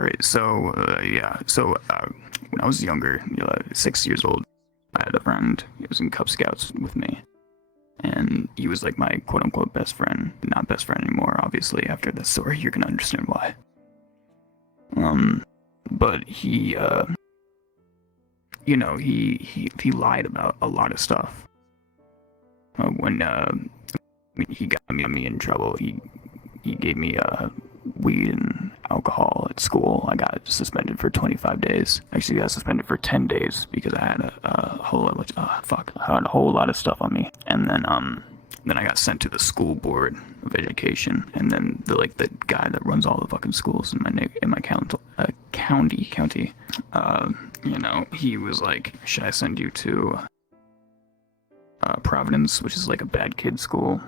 All right, so when I was younger, 6 years old, I had a friend. He was in Cub Scouts with me, and he was like my quote unquote best friend. Not best friend anymore, obviously. After this story, you're gonna understand why. But he lied about a lot of stuff. When he got me in trouble, he gave me weed and alcohol at school. I got suspended for 25 days. Actually, I got suspended for 10 days because I had I had a whole lot of stuff on me. And then I got sent to the school board of education, and then the guy that runs all the fucking schools in my county, he was like, should I send you to Providence, which is like a bad kid school,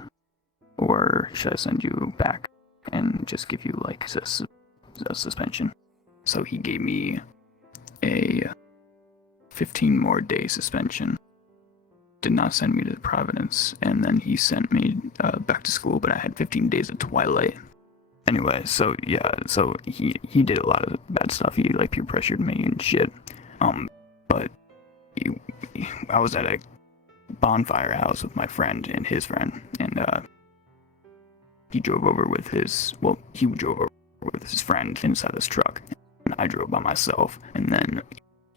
or should I send you back and just give you like a suspension? So he gave me a 15 more day suspension. Did not send me to Providence, and then he sent me back to school, but I had 15 days of twilight. Anyway, so he did a lot of bad stuff. He like peer pressured me and shit. But I was at a bonfire house with my friend and his friend, and he drove over with his friend inside this truck, and I drove by myself. And then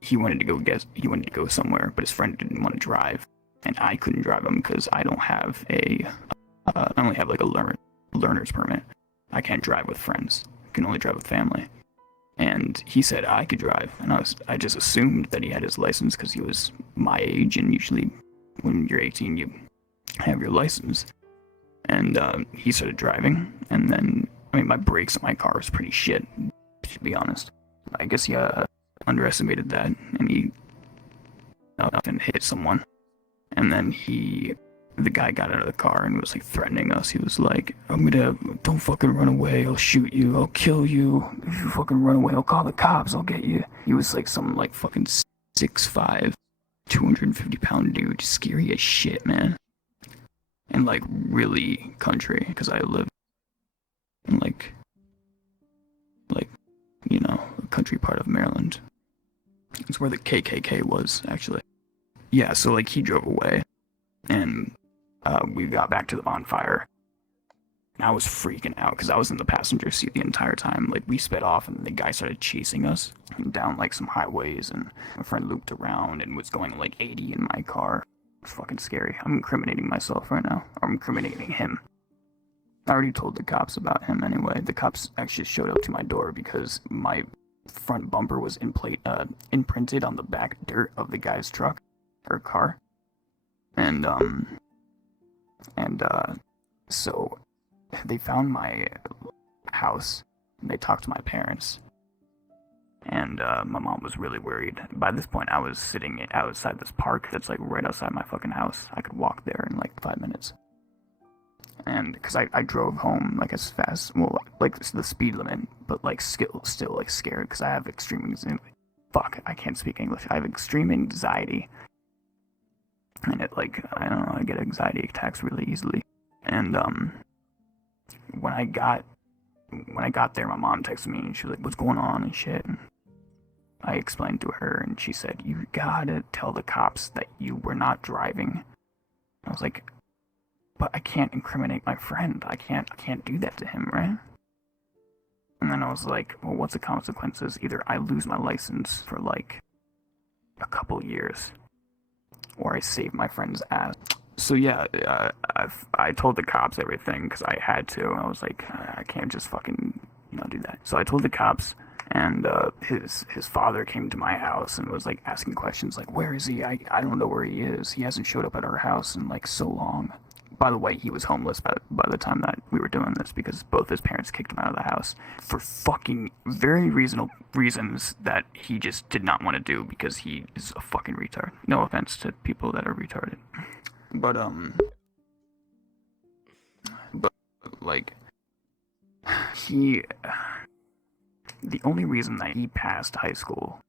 he wanted to go somewhere, but his friend didn't want to drive, and I couldn't drive him because I don't have I only have like a learner's permit. I can't drive with friends. I can only drive with family. And he said I could drive, and I just assumed that he had his license because he was my age, and usually when you're 18 you have your license. And he started driving, and then my brakes on my car was pretty shit, to be honest. I guess he underestimated that, and he up and hit someone. And then the guy got out of the car and was like threatening us. He was like, don't fucking run away, I'll shoot you, I'll kill you. If you fucking run away, I'll call the cops, I'll get you. He was like some like fucking 6'5", 250-pound dude, scary as shit, man. And like really country, because I live in like a country part of Maryland. It's where the KKK was, actually. Yeah, so like he drove away, and we got back to the bonfire, and I was freaking out because I was in the passenger seat the entire time. Like, we sped off, and the guy started chasing us down like some highways, and my friend looped around and was going like 80 in my car. It was fucking scary. I'm incriminating myself right now. I'm incriminating him. I already told the cops about him anyway. The cops actually showed up to my door because my front bumper was imprinted on the back dirt of the guy's truck or car. And so they found my house, and they talked to my parents, and my mom was really worried. By this point, I was sitting outside this park that's like right outside my fucking house. I could walk there in like 5 minutes. And because I drove home like as fast, well, like the speed limit, but like still like scared because I have extreme anxiety. Fuck, I can't speak English. I have extreme anxiety. And it I don't know, I get anxiety attacks really easily. And when I got there, my mom texted me and she was like, "What's going on?" and shit. And I explained to her, and she said, "You gotta tell the cops that you were not driving." I was like, "But I can't incriminate my friend. I can't do that to him, right?" And then I was like, "Well, what's the consequences? Either I lose my license for like a couple years, or I save my friend's ass." So yeah, I told the cops everything because I had to. I was like, I can't just fucking do that. So I told the cops, and his father came to my house and was like asking questions like, "Where is he? I don't know where he is. He hasn't showed up at our house in like so long." By the way, he was homeless by the time that we were doing this because both his parents kicked him out of the house for fucking very reasonable reasons that he just did not want to do because he is a fucking retard. No offense to people that are retarded. But like, the only reason that he passed high school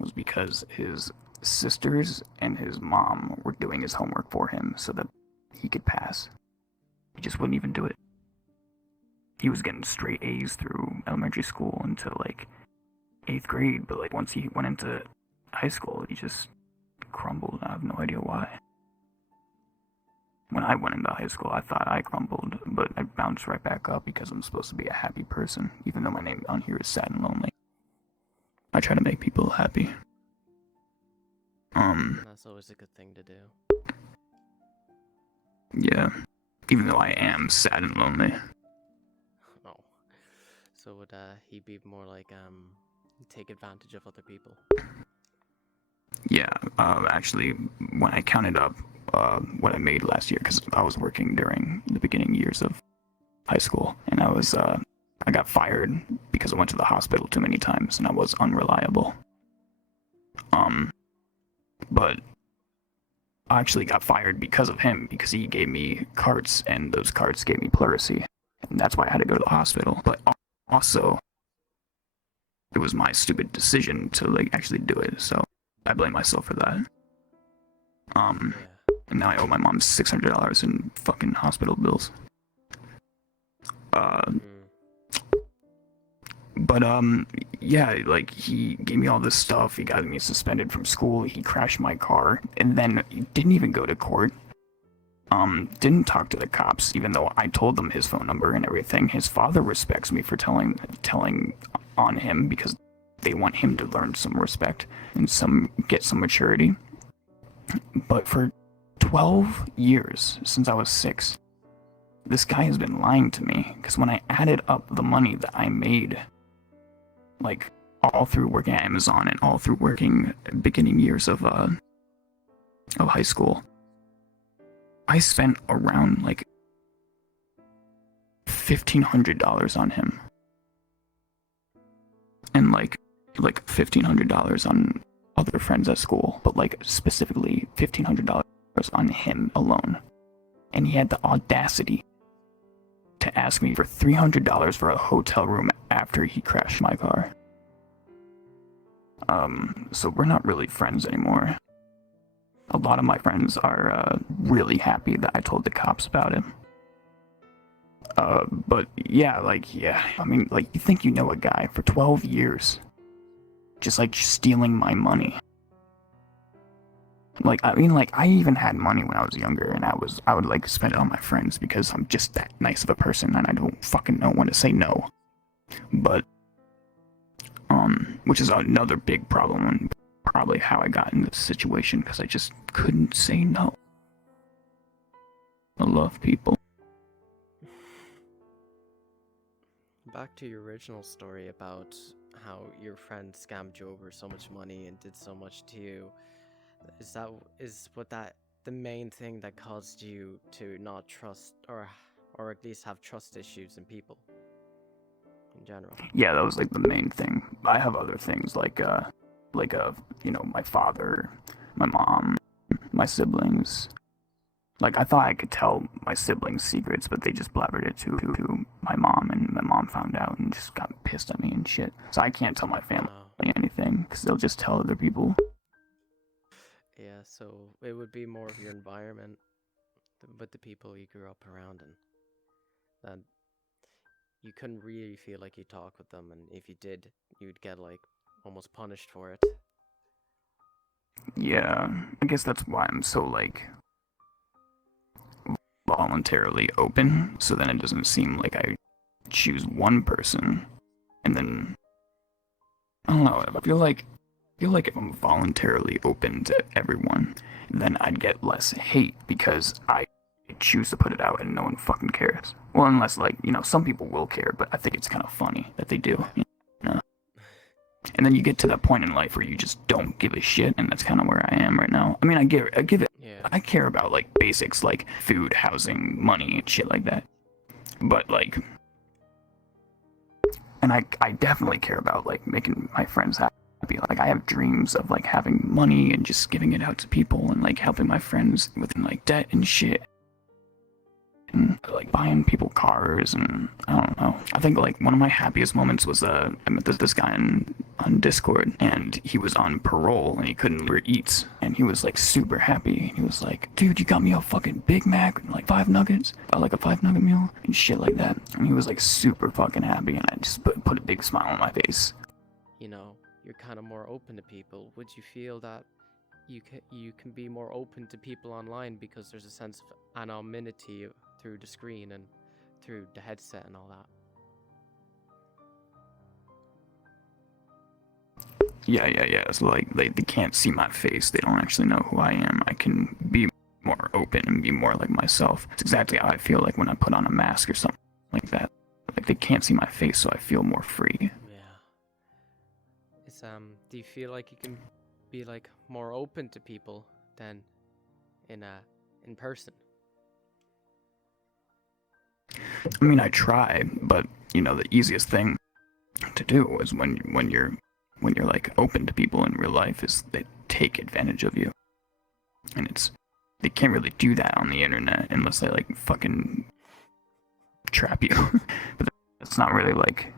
was because his sisters and his mom were doing his homework for him so that he could pass. He just wouldn't even do it. he was getting straight A's through elementary school until like 8th grade, but like once he went into high school, he just crumbled. I have no idea why. When I went into high school, I thought I crumbled, but I bounced right back up because I'm supposed to be a happy person, even though my name on here is sad and lonely. I try to make people happy. That's always a good thing to do. Yeah. Even though I am sad and lonely. Oh. So would he be more like take advantage of other people? Yeah, actually, when I counted up what I made last year, because I was working during the beginning years of high school, and I got fired because I went to the hospital too many times, and I was unreliable. But I actually got fired because of him, because he gave me carts, and those carts gave me pleurisy, and that's why I had to go to the hospital. But also, it was my stupid decision to like actually do it, so I blame myself for that. And now I owe my mom $600 in fucking hospital bills. But yeah, like he gave me all this stuff. He got me suspended from school. He crashed my car, and then he didn't even go to court. Didn't talk to the cops, even though I told them his phone number and everything. His father respects me for telling on him because they want him to learn some respect and get some maturity. But for 12 years, since I was 6, this guy has been lying to me, because when I added up the money that I made, like all through working at Amazon and all through working beginning years of high school, I spent around like $1,500 on him, and like $1,500 on other friends at school, but like specifically $1,500 on him alone. And he had the audacity to ask me for $300 for a hotel room after he crashed my car. So we're not really friends anymore. A lot of my friends are really happy that I told the cops about him. But yeah, I mean, like, you think you know a guy for 12 years, just like stealing my money. Like, I mean, like, I even had money when I was younger, and I would like spend it on my friends because I'm just that nice of a person, and I don't fucking know when to say no. But, which is another big problem, and probably how I got in this situation, because I just couldn't say no. I love people. Back to your original story about how your friend scammed you over so much money and did so much to you. Is that the main thing that caused you to not trust, or at least have trust issues in people in general? Yeah, that was like the main thing. I have other things like you know, my father, my mom, my siblings. Like, I thought I could tell my siblings secrets, but they just blabbered it to my mom, and my mom found out and just got pissed at me and shit. So I can't tell my family anything, because they'll just tell other people. Yeah, so it would be more of your environment with the people you grew up around, and that you couldn't really feel like you talk with them, and if you did, you'd get like almost punished for it. Yeah, I guess that's why I'm so like voluntarily open, so then it doesn't seem like I choose one person and then I don't know. I feel like if I'm voluntarily open to everyone, then I'd get less hate because I choose to put it out and no one fucking cares. Well, unless, like, you know, some people will care, but I think it's kind of funny that they do, you know? And then you get to that point in life where you just don't give a shit, and that's kind of where I am right now. I mean, I give it. Yeah. I care about, like, basics like food, housing, money, and shit like that. But, like, and I definitely care about, like, making my friends happy. Like, I have dreams of, like, having money and just giving it out to people and, like, helping my friends with, like, debt and shit. And, like, buying people cars, and I don't know. I think, like, one of my happiest moments was I met this guy in on Discord, and he was on parole and he couldn't Uber Eats, and he was like super happy. He was like, dude, you got me a fucking Big Mac and like 5 nuggets, like a 5 nugget meal and shit like that. And he was like super fucking happy, and I just put a big smile on my face. You know, you're kind of more open to people. Would you feel that you can be more open to people online because there's a sense of anonymity through the screen and through the headset and all that? Yeah. So like they can't see my face. They don't actually know who I am. I can be more open and be more like myself. It's exactly how I feel like when I put on a mask or something like that. Like they can't see my face, so I feel more free. Yeah. It's do you feel like you can be like more open to people than in person? I mean, I try, but you know, the easiest thing to do is when you're like open to people in real life is they take advantage of you, and they can't really do that on the internet unless they like fucking trap you. But it's not really like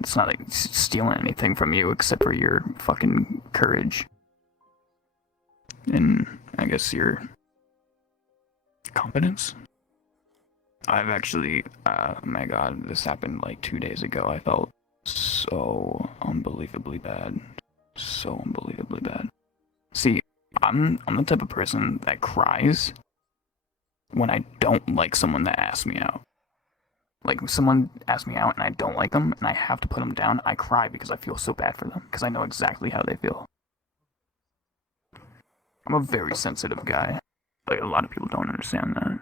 it's not like stealing anything from you except for your fucking courage and I guess your confidence. I've actually, oh my god, this happened like 2 days ago. I felt so unbelievably bad. So unbelievably bad. See, I'm the type of person that cries when I don't like someone that asks me out. Like, if someone asks me out and I don't like them and I have to put them down, I cry because I feel so bad for them. Because I know exactly how they feel. I'm a very sensitive guy. Like, a lot of people don't understand that.